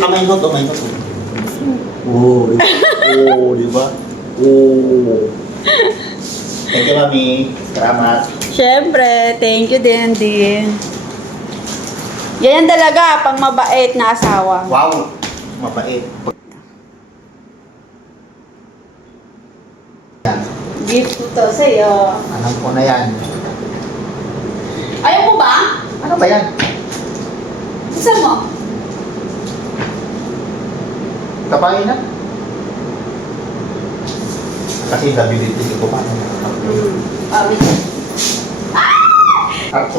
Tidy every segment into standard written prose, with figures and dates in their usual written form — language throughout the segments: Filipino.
Kamay ko, kamay ko. Oo, di ba? Oo. Thank you, Mami. Salamat. Siyempre, thank you din, din. Yan talaga, pang mabait na asawa. Wow, mabait. Gift ko to sa'yo. Alam ko na yan. Ayaw mo ba? Ano ba yan? Gusto mo? Kapain na? Kasi nabilitin ko pa. Wait. Ako.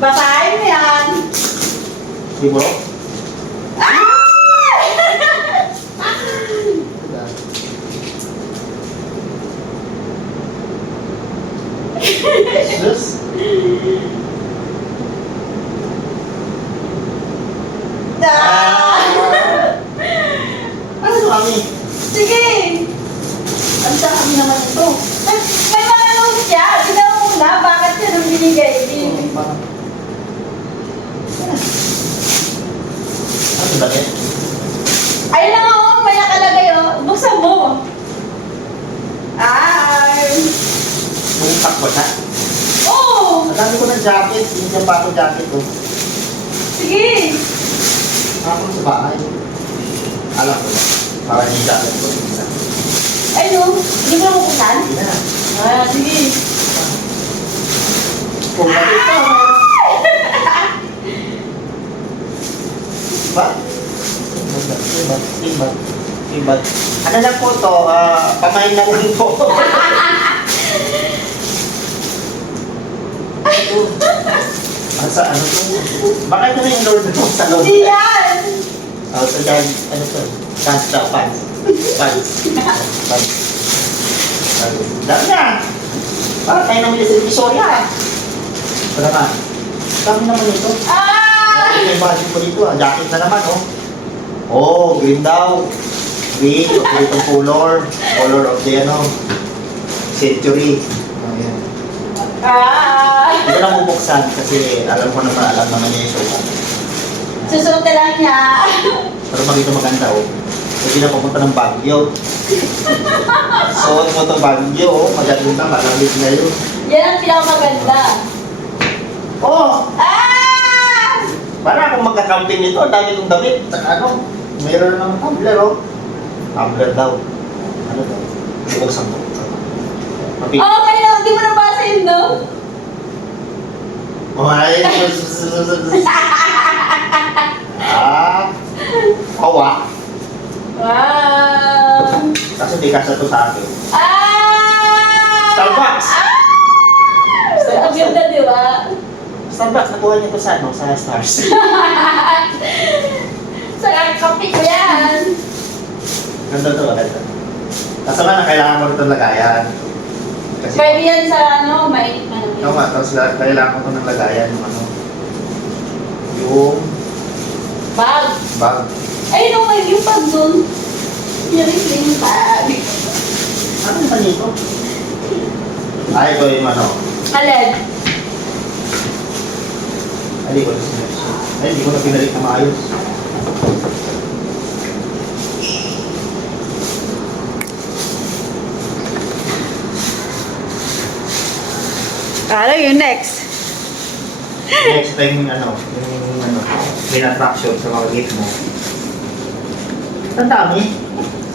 Basahin mo yan. Di bro? Sus. Ano ito kami? Sige. Ang dami naman ito. May mga nung siya. Ginawa mo na. Bakit siya nung binigay? Ano ba yan? Ayun lang ako. May nakalagay oh. Buksan mo. Ay. Bungkak ba siya? Oh. Ang dami ko ng jacket. Hindi pa ako jacket ko. Sige. Ako sa bahay. Alam ko ba? Para yung jacket ko. Ayun. Hindi mo na buksan? Hindi na. Sige. Kung bakit ka, ba? Ibat. Ano lang po to? Pamain na rin po. Sa ano to? Baka ito na yung Lord mo sa Lord. Hindi yan. So dyan, ano to? Pants daw, pants. Pants. Dami na! Parang tayo naman yung televisorya. Ito naman. Dami naman ito. May budget po dito jacket na naman green daw. Green, itong color of the century. Ayan. Hindi ko lang bubuksan kasi alam naman niya yung sukat. Susunod na lang niya. Pero maganda maganda Hindi na pumunta ng Baguio. So, mo itong Baguio maganda malamig na yun. Yan ang pinakamaganda. Para kung magka-camping nito, ang dami kong damit. Saka mayroon ng tumbler Tumbler daw. Ano daw? Buksan mo. Kanina, hindi mo nabasa yun, no? Kawa. Wow! Kasi di kasya to sa akin. Starbucks! Ang ganda, di ba? Starbucks, nakuha niya to sa Stars. Sa kape ko yan. Ganda to, ganda. Kaso nga na kailangan mo ito lagayan. Kasi, Pwede yan sa mainit na naman. Oo nga, tapos kailangan mo ito ng lagayan yung Bag. bag. Ayun yung bag dun. Yung refilling bag. Ano naman ito? Ito yung Aled. Hindi ko na pinalik na maayos. Ano yung next? Next time yung attraction sa mga gate mo. Ang dami.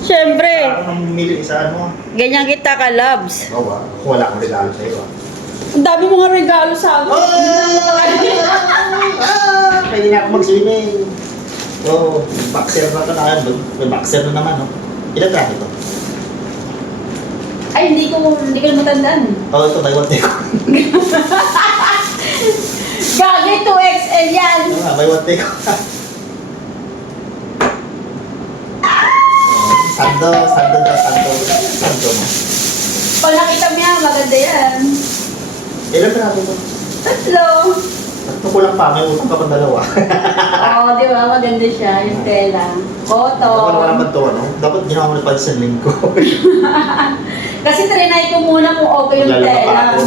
Siyempre. Parang namimili sa Ganyan kita ka, loves. Wala akong regalo sa iyo. Ang dami mga regalo sa akin. Pwede na ako mag-swimming. Boxer na ito na doon. May boxer na naman, Ilan na ito? Ay, hindi ko na matandaan. Ito, buy one take. Gagi, 2XL yan. Buy one take. Sando mo. Pag nakita mo yan, maganda yan. Ilan pa natin ito? 3. Ito ko lang pa, may utang ka pang 2. Di ba? Maganda siya, yung tela. Wala Cotton. naman ito, Dapat ginawa mo na pa sa link ko. Kasi trinay ko muna kung okay yung Maglalaba pa tela. ako.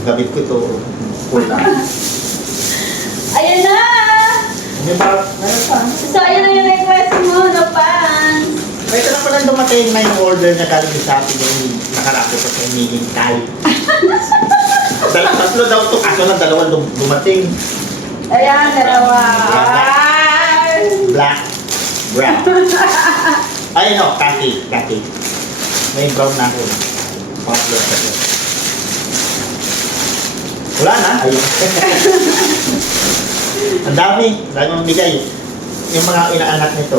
Gamit ko ito. Full na. Ayan na! Hindi ba? Meron pa. So, ayan na yung request mo, no pants. May ito na pala dumating na yung order na galing sa atin yung nakalako pa sa hinihintay. Tatlo daw ito, kaso na dalawang dumating. Ayan, dalawa. Black, brown. Ay no, kaki. May brown na ako. Tatlo. Wala na, ayun. Ang dami mong bigay. Yung mga inaanak nito,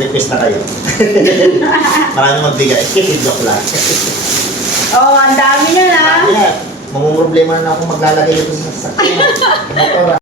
request na kayo. Maraming magbigay. Joke lang. Oh, ang dami na na. Mamumroblema na ako maglalagay ito sa sakyan. Motor.